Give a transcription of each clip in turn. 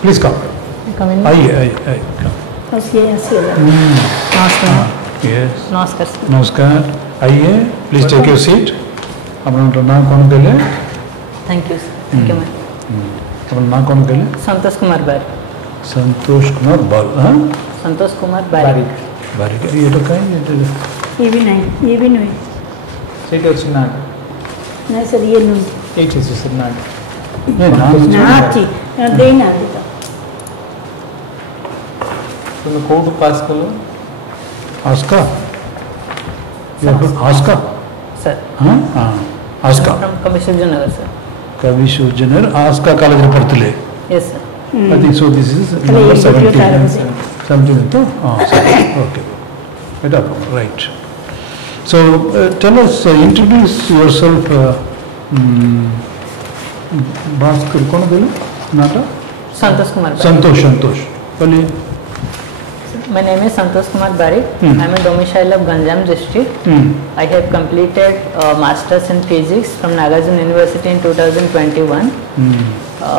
Please come. Come in. Come. Namaskar. Yes. Namaskar. Namaskar. आइए, please take your seat. आपका नाम कौन कहले? Thank you. Thank you, ma'am. आपका नाम कौन कहले? संतोष कुमार बारिक. संतोष कुमार बारिक. हाँ? संतोष कुमार बारिक. बारिक. ये तो कहीं ये तो. ये भी नहीं. State or Sinag? नहीं सर ये नहीं. It is Sinag. ये नाम. नाची. दे ना देता. तुम कोड पास करो. आस्का. आस्का. Sir. हाँ हाँ. Aska. From Commissioner Nagar, sir. Commissioner Aska college में पढ़ते ले. Yes, sir. I think so. This is number 17. 17 तो हाँ. Okay. Better. Right. So tell us, introduce yourself. Bhaskar कौन बोले? नाटा? Santosh Kumar Barik. संतोष. बोलिए. My name is Santosh Kumar Barik. I am a domicile of Ganjam district. I have completed Masters in Physics from Nagarjuna University in 2021.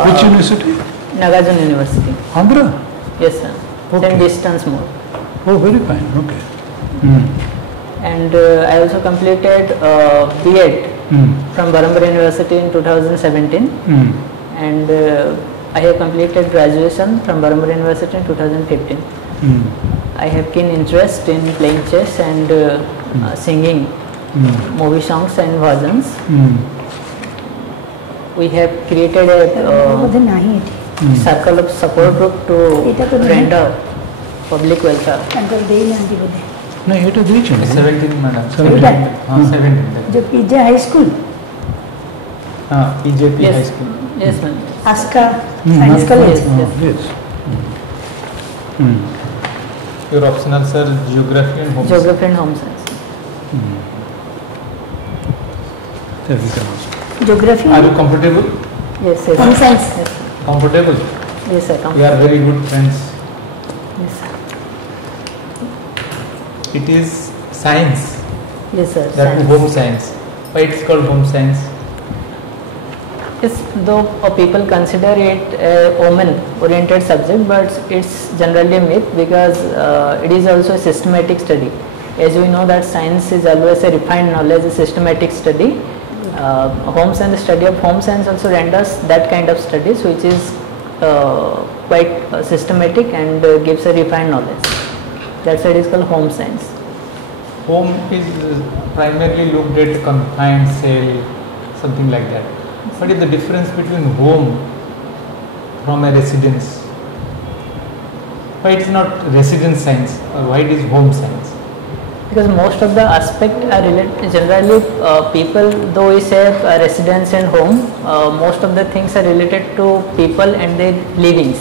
Which university? Nagarjuna University. Andhra? Yes, sir. Okay. Then distance mode. Oh, very fine. Okay. And I also completed B.Ed from Barambar University in 2017. And I have completed graduation from Barambar University in 2015. I have keen interest in playing chess and singing movie songs and versions. We have created a circle of support group to render public welfare. नहीं ये तो दी चुने. 17 madam. 17. हाँ 17. जो PJ high school. हाँ PJP Yes. High School. Yes, ma'am. Aska science college. Yes. Your optional sir, geography and home. Geography and home science. Geography. Are you comfortable? Yes, sir. Home science. Yes, sir. Comfortable. Yes, sir. We are very good friends. Yes, sir. It is science. Yes, sir. That Science. home science. Why it's called home science? Yes, though people consider it a women-oriented subject, but it's generally a myth because it is also a systematic study. As we know that science is always a refined knowledge, a systematic study. Home science, the study of home science also renders that kind of studies, which is quite systematic and gives a refined knowledge. That's why it is called home science. Home is primarily looked at confined cell, something like that. What is the difference between home from a residence? Why it's not residence science or why it is home science? Because most of the aspects are related, generally people, though we say residence and home, most of the things are related to people and their livings.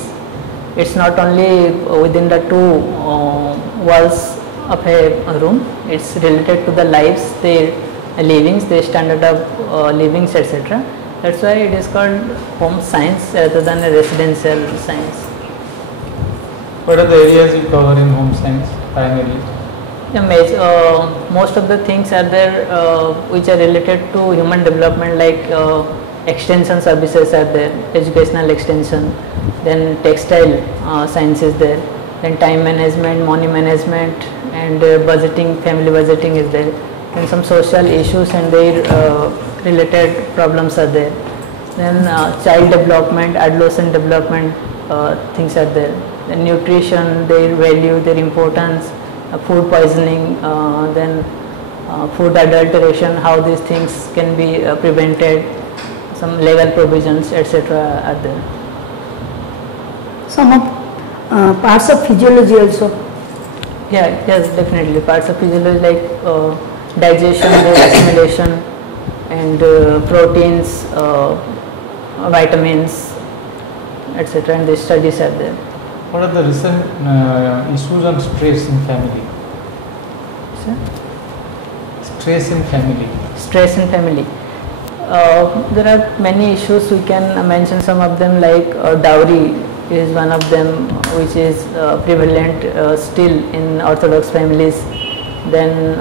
It's not only within the two walls of a room, it's related to the lives, their livings, their standard of livings, etc. That's why it is called home science rather than a residential science. What are the areas you cover in home science primarily? Most of the things are there which are related to human development, like extension services are there, educational extension, then textile science is there, then time management, money management, and budgeting, family budgeting is there, and some social issues and their related problems are there. Then child development, adolescent development things are there. Then nutrition, their value, their importance, food poisoning, then food adulteration, how these things can be prevented, some legal provisions, etc. are there. Some of parts of physiology also. Yeah, yes, definitely. Parts of physiology like digestion, assimilation, and proteins, vitamins, etc. And these studies are there. What are the recent issues on stress in family? Sir? Stress in family. Stress in family. There are many issues. We can mention some of them, like dowry is one of them, which is prevalent still in Orthodox families. Then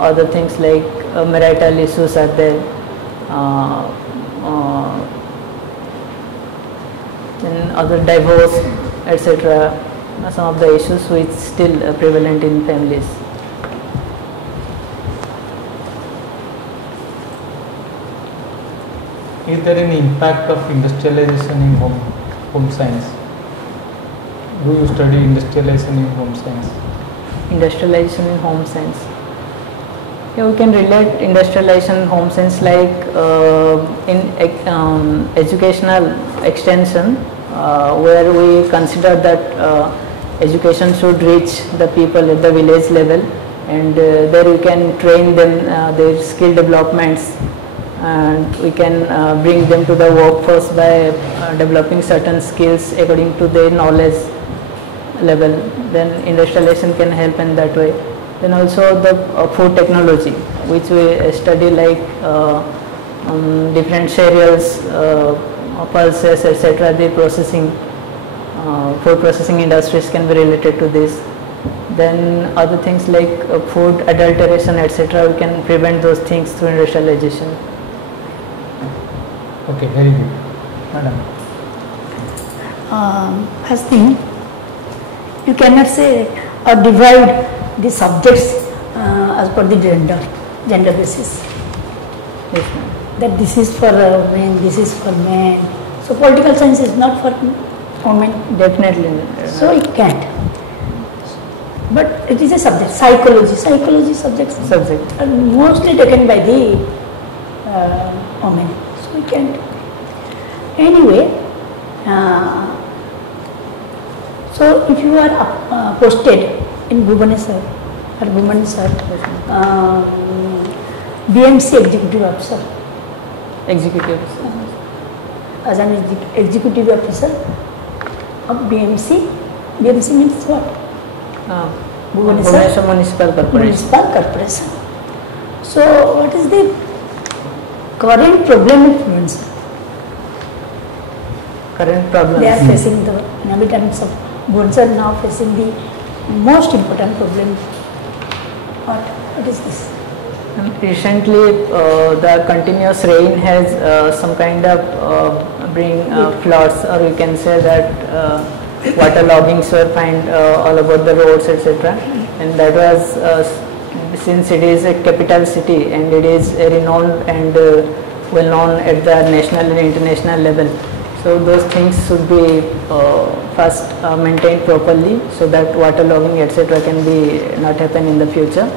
other things like marital issues are there. Then other divorce, etc. Some of the issues which still prevalent in families. Is there any impact of industrialization in home science? Do you study industrialization in home science? Industrialization in home science. Yeah, we can relate industrialization in home science like in educational extension, where we consider that education should reach the people at the village level, and there we can train them their skill developments, and we can bring them to the workforce by developing certain skills according to their knowledge level. Then industrialization can help in that way. Then also the food technology, which we study like different cereals, pulses, etc. The processing, food processing industries can be related to this. Then other things like food adulteration, etc. We can prevent those things through industrialization. Okay, very good. Madam. First thing, you cannot say or divide the subjects as per the gender basis. Yes, ma'am. That this is for men, this is for men. So political science is not for women. Definitely. So it can't. But it is a subject. Psychology subjects are mostly taken by the women. So we can't. Anyway, so if you are posted in Bhubaneswar BMC executive officer. As an executive officer of BMC. BMC means what? Bhubaneswar Municipal Corporation. So what is the current problem of Bhubaneswar? Current problem. They are facing the inhabitants of Bhubaneswar now facing the most important problem. What is this? Recently, the continuous rain has some kind of bring floods, or we can say that water loggings were found all about the roads, etc. And that was since it is a capital city and it is renowned and well known at the national and international level. So those things should be first maintained properly, so that water logging, etc. can be not happen in the future.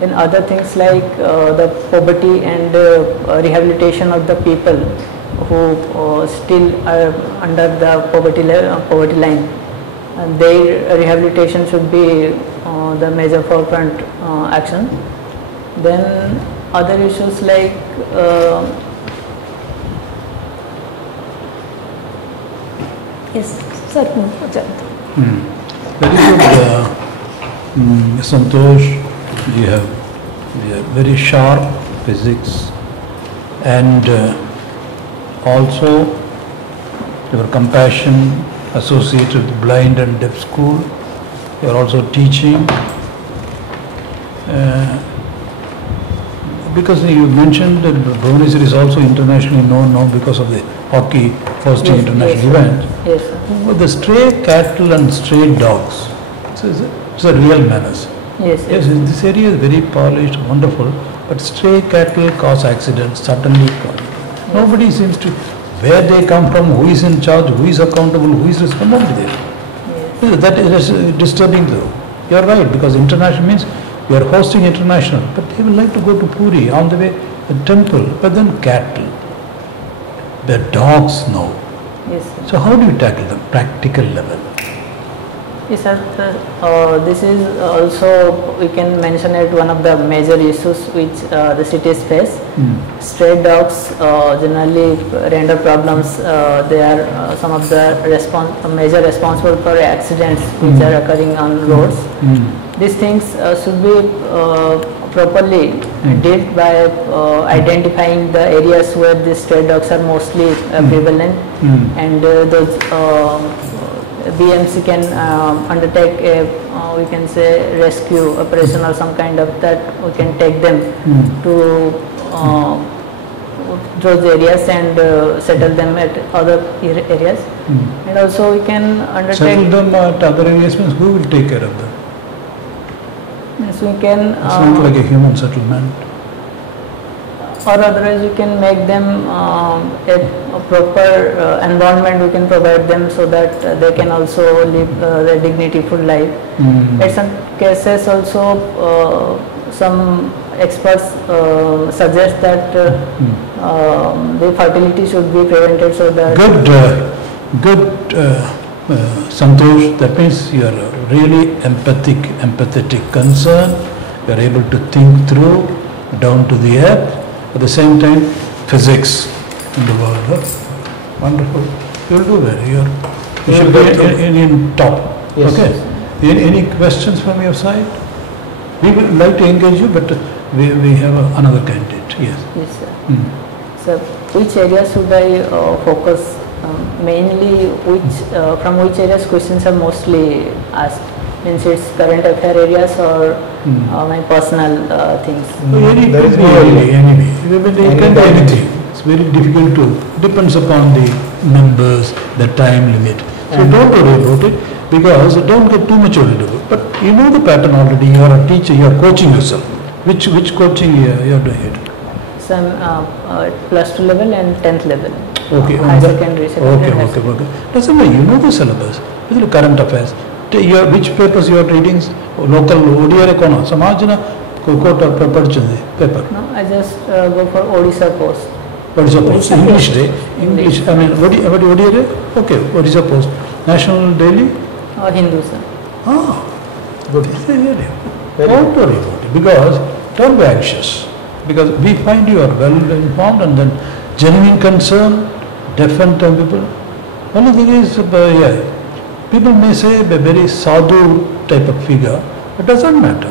Then other things like the poverty and rehabilitation of the people who still are under the poverty line, and their rehabilitation should be the major forefront action. Then other issues like yes, sir. Very good, Santosh. You have very sharp physics, and also your compassion associated with blind and deaf school. You are also teaching. Because you mentioned that Bhubaneswar is also internationally known now because of the hockey first international event. Yes, sir. But the stray cattle and stray dogs, it's a real menace. Yes, Yes, this area is very polished, wonderful, but stray cattle cause accidents suddenly. Nobody seems to, where they come from, who is in charge, who is accountable, who is responsible there. Yes. That is disturbing though. You are right, because international means you are hosting international, but they would like to go to Puri on the way, the temple, but then cattle. The dogs now. Yes, sir. So how do you tackle them, practical level? Yes, sir. This is also, we can mention it, one of the major issues which the cities face. Stray dogs generally render problems. They are some of the major responsible for accidents which are occurring on roads. These things should be properly dealt by identifying the areas where these stray dogs are mostly prevalent, and those BMC can undertake a, we can say, rescue operation or some kind of that. We can take them to those areas and settle them at other areas. And also we can undertake. Settle them at other areas means who will take care of them? Yes, we can. It's not like a human settlement. Or otherwise we can make them a proper environment we can provide them so that they can also live their dignityful life. In some cases also some experts suggest that the fertility should be prevented so that... Good, Santosh, that means you are really empathetic concern, you are able to think through down to the earth. At the same time, physics in the world. Huh? Wonderful. You will do well. You should be in top. Yes. Okay. Any questions from your side? We would like to engage you, but we have another candidate. Yes. Yes, sir. So, which area should I focus? Mainly, from which areas questions are mostly asked? Means it's current affair areas or my personal things? Any anyway. It can be anything. It's very difficult to, depends upon the numbers, the time limit. So don't worry about it, because don't get too much worried about it. But you know the pattern already, you are a teacher, you are coaching yourself. Which coaching you are doing it? Some plus 2 level and 10th level. Okay. High secondary. Okay. Doesn't matter, you know the syllabus. This is current affairs. Which papers you are reading? Local, ODR, Econo, Samajana, Kokota, paper. No, I just go for Odisha Post. Odisha Post. English. I mean, ODR? Okay, Odisha Post. National Daily? Hindu, sir. Good. Don't worry about it, because don't be anxious. Because we find you are well informed and then genuine concern, deaf and dumb people. Only thing is, people may say a very sadhu type of figure, it doesn't matter.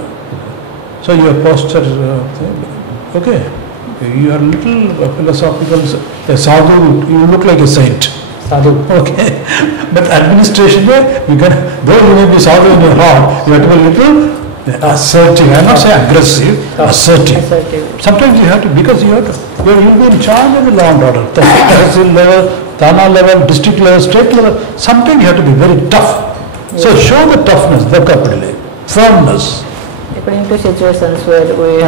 So your posture, okay, you are a little philosophical, a sadhu, you look like a saint. Sadhu. Okay. But administration, you can, though you may be sadhu in your heart, you have to be a little assertive. I am not saying aggressive, assertive. Sometimes you have to, because you have to, you will be in charge of the law and order. Tehsil level, Thana level, district level, state level. Sometimes you have to be very tough. Yes. So show the toughness, vocabulary, firmness. According to situations where we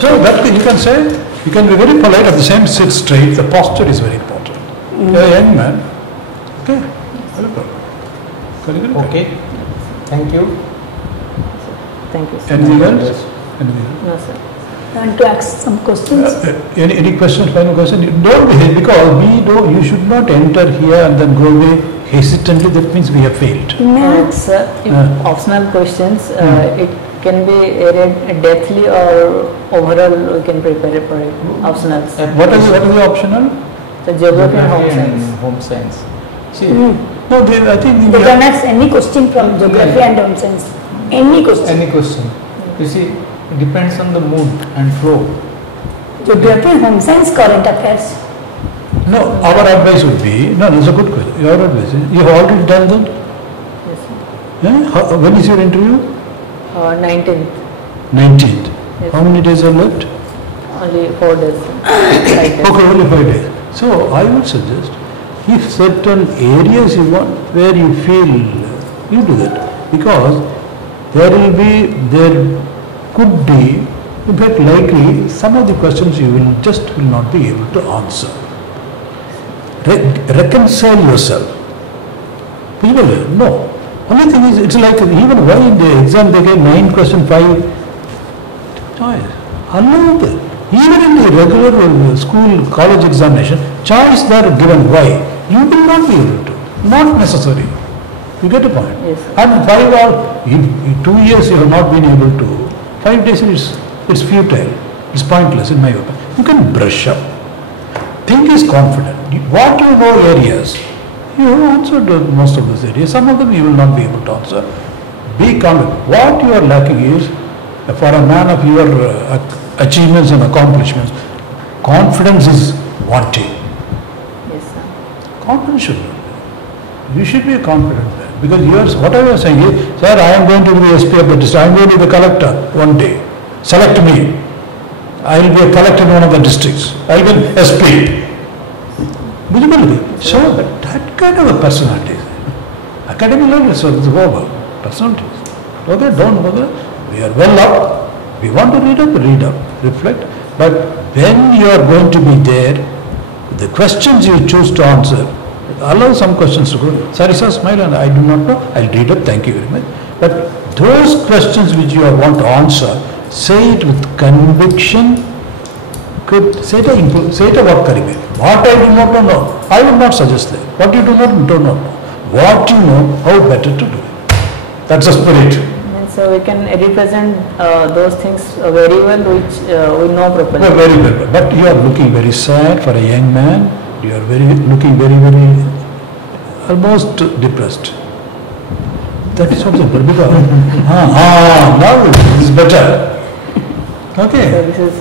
So that you can say, you can be very polite, at the same sit straight. The posture is very important. You are a young man. Okay. Very good. Okay. Thank you. Thank you, sir. Anything else? No, sir. Want to ask some questions? Any questions, final question? Don't be, because you should not enter here and then go away hesitantly. That means we have failed. Sir, if optional questions, it can be read deftly or overall we can prepare it for it. Optionals. What is the optional? The geography and home science. See, no, I think they can ask any question from geography and home science. Any question. Any question. You see, it depends on the mood and flow. Geography, home science, current affairs. No, our advice would be, that's a good question. Your advice, you have already done that? Yes, sir. Yeah? When is your interview? 19th. 19th. Yes. How many days are left? Only 4 days. 5 days. Okay, only 5 days. So I would suggest, if certain areas you want, where you feel, you do that. Because there could be, in fact likely, some of the questions you will not be able to answer. Reconcile yourself. People no. Only thing is, it's like even why in the exam they get 9 question 5 choice. Allow it. Even in the regular school, college examination, choice they are given. Why? You will not be able to. Not necessary. You get the point? Yes. And 5 or in 2 years you have not been able to. 5 days it's futile. It's pointless in my opinion. You can brush up. Think is confident. What you know areas, you have answered most of those areas. Some of them you will not be able to answer. Be confident. What you are lacking is, for a man of your achievements and accomplishments, confidence is wanting. Yes, sir. Confidence should be. You should be a confident man. Because whatever you are saying is, sir, I am going to be the SP of the district, I am going to be the collector one day. Select me. I will be a collector in one of the districts. I will be an SP. Visibility. So that kind of a personality. Academy level is over. Personalities. Okay, don't bother. We are well up. We want to read up, reflect. But when you are going to be there, the questions you choose to answer, allow some questions to go. Sorry sir, smile and I do not know. I'll read up. Thank you very much. But those questions which you want to answer, say it with conviction. Say it about career. What I do not know, I will not suggest that. What you do not know. What you know, how better to do it. That's the spirit. And so we can represent those things very well, which we know properly. No, very well. But you are looking very sad for a young man. You are looking very, almost depressed. That is also because now it is better. Okay. So this is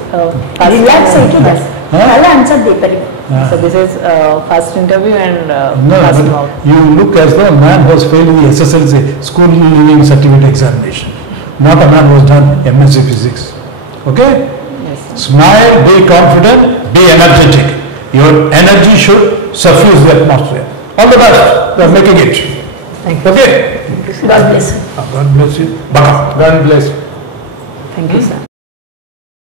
relax into that. I'll answer deeper. So this is first interview and no, first but round. you look as though a man who was failing the SSLC school leaving certificate examination, not a man who has done MSc physics. Okay? Yes. Smile, be confident, be energetic. Your energy should suffuse the atmosphere. All the best. You are making it. Thank you. Okay? God bless you. God bless you. Baka. God bless. Thank you, sir.